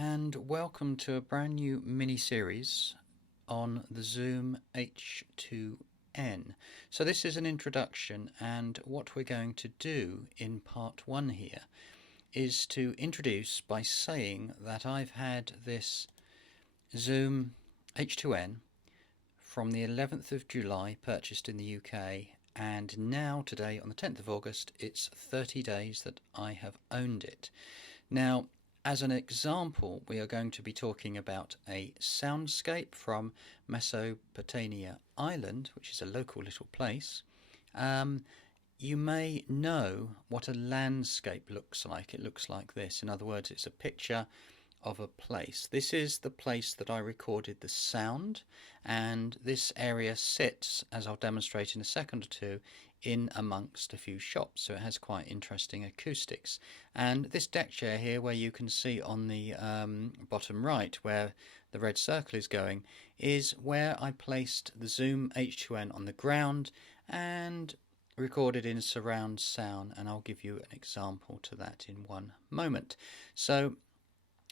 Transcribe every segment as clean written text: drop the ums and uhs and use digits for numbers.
and welcome to a brand new mini-series on the Zoom H2n. So this is an introduction, and what we're going to do in part one here is to introduce by saying that I've had this Zoom H2n from the 11th of July purchased in the UK, and now today on the 10th of August it's 30 days that I have owned it. Now, as an example, we are going to be talking about a soundscape from Mesopotamia Island, which is a local little place. You may know what a landscape looks like. It looks like this. In other words, it's a picture of a place. This is the place that I recorded the sound, and this area sits, as I'll demonstrate in a second or two, in amongst a few shops, so it has quite interesting acoustics. And this deck chair here, where you can see on the bottom right where the red circle is going, is where I placed the Zoom H2n on the ground and recorded in surround sound, and I'll give you an example to that in one moment. So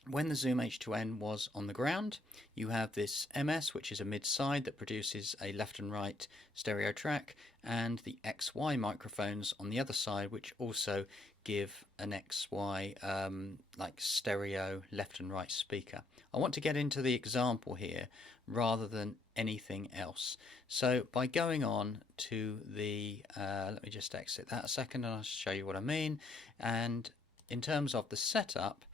when the Zoom H2n was on the ground, you have this MS, which is a mid-side that produces a left and right stereo track, and the XY microphones on the other side, which also give an XY like stereo left and right speaker. I want to get into the example here rather than anything else. So by going on to the, let me just exit that a second and I'll show you what I mean. And in terms of the setup,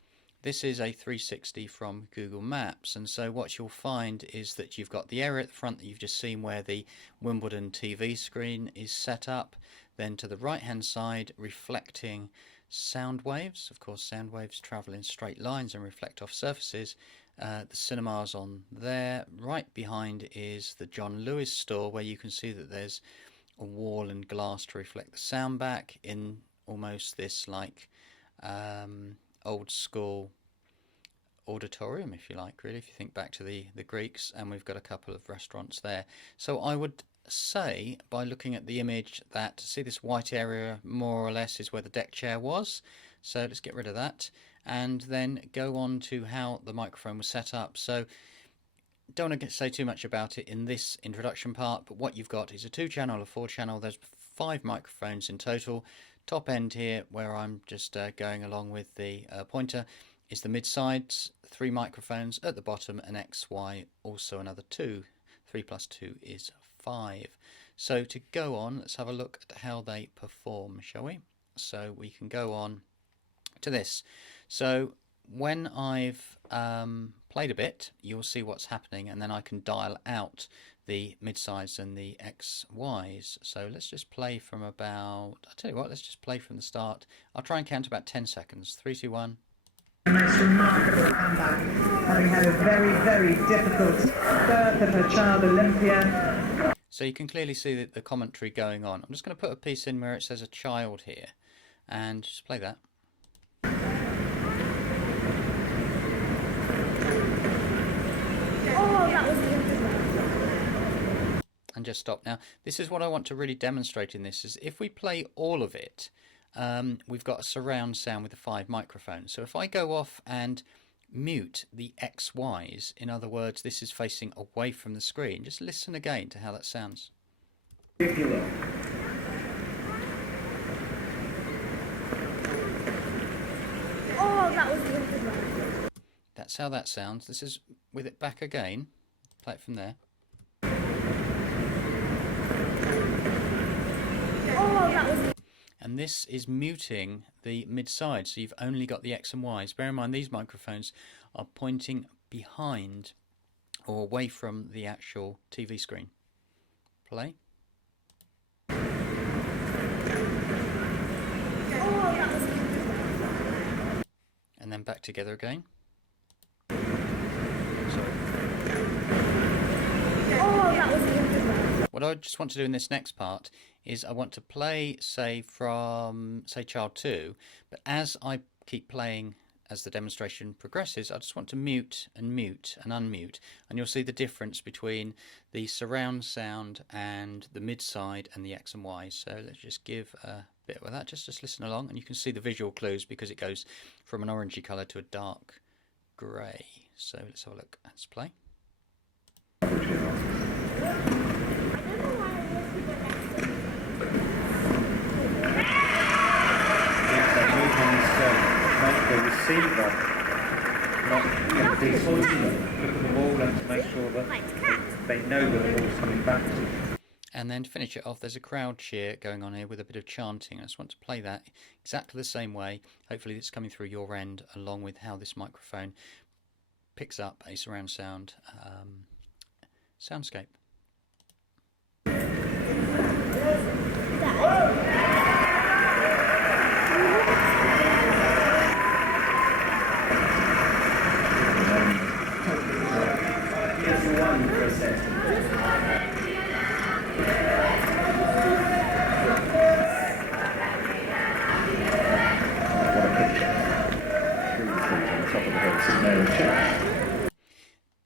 this is a 360 from Google Maps, and so what you'll find is that you've got the area at the front that you've just seen where the Wimbledon TV screen is set up. Then to the right hand side, reflecting sound waves. Of course, sound waves travel in straight lines and reflect off surfaces. The cinema's on there. Right behind is the John Lewis store, where you can see that there's a wall and glass to reflect the sound back in almost this like old school auditorium, if you like, really, if you think back to the Greeks. And we've got a couple of restaurants there. So I would say, by looking at the image, that see this white area more or less is where the deck chair was. So let's get rid of that and then go on to how the microphone was set up. So don't want to say too much about it in this introduction part, but what you've got is a 2-channel, a 4-channel. There's 5 microphones in total. Top end here, where I'm just going along with the pointer, is the mid sides, 3 microphones at the bottom, and XY also another 2. 3 plus 2 is 5. So to go on, let's have a look at how they perform, shall we? So we can go on to this. So when I've played a bit, you'll see what's happening, and then I can dial out the mid-sides and the XYs. So let's just play from about, I'll tell you what, let's just play from the start. I'll try and count about 10 seconds. 3, 2, 1. A most remarkable comeback, having had a very, very difficult birth of her child Olympia. So you can clearly see the commentary going on. I'm just going to put a piece in where it says a child here, and just play that. Oh, that was beautiful. And just stop. Now, this is what I want to really demonstrate in this, is if we play all of it, we've got a surround sound with the 5 microphones. So if I go off and mute the XYs, in other words, this is facing away from the screen, just listen again to how that sounds. If you will. Oh, that was beautiful. That's how that sounds. This is with it back again. Play it from there. Oh, that was. And this is muting the mid-side, so you've only got the X and Ys. Bear in mind, these microphones are pointing behind or away from the actual TV screen. Play. Oh, that was. And then back together again. Oh, that was beautiful. What I just want to do in this next part is I want to play, say, from, say, child 2, but as I keep playing, as the demonstration progresses, I just want to mute and unmute, and you'll see the difference between the surround sound and the mid-side and the X and Y. So let's just give a bit of that, just listen along, and you can see the visual clues because it goes from an orangey colour to a dark grey. So let's have a look. Let's play. Make the receiver not be holding them, look at the wall and to make sure that they know that the ball's coming back to them. And then to finish it off, there's a crowd cheer going on here with a bit of chanting. I just want to play that exactly the same way. Hopefully it's coming through your end, along with how this microphone picks up a surround sound soundscape. Here's one process.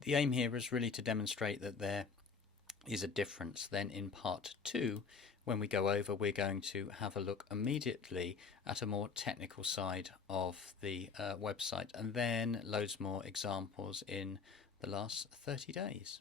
The aim here is really to demonstrate that there is a difference. Then in part 2, when we go over, we're going to have a look immediately at a more technical side of the website, and then loads more examples in the last 30 days.